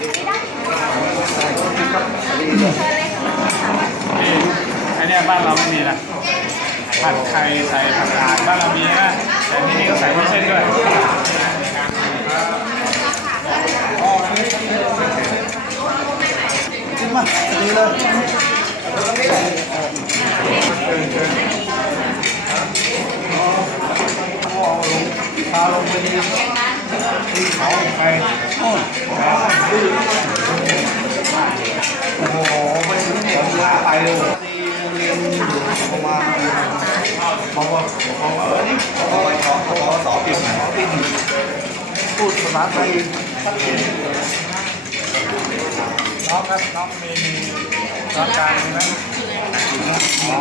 นี่ไอเนี้ยบ้านเราไม่มีนะผัดไข่ใส่ผักกาดบ้านเรามีนะแต่ที่นี่ก็ใส่ไม่ใช่ด้วยมาดีเลยพาลงไปดีเขาไปโอ้โอ้ ไปเลยเรียนอยู่ประมาณเขาว่าเขาว่าเออนี่เขาว่าเขาเขาสอบปีสอบปีพูดภาษาไทยน้องครับน้องมีร่านกลางมีไหมอ๋อ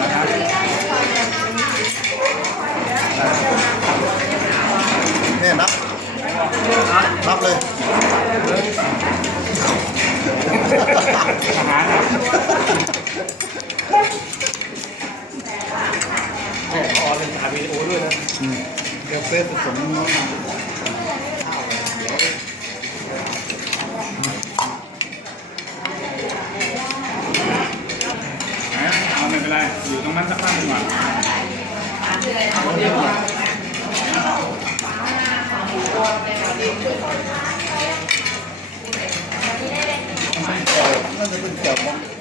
นะครับเนี่ยนับนับเลยอาหาร แม่ออเลยถ่ายวีดีโอด้วยนะเดี๋ยวเฟซผสมเอาไม่เป็นไร อยู่ตรงนั้นสักพักหนึ่งก่อนน่าจะเป็นเกี่ยวกับ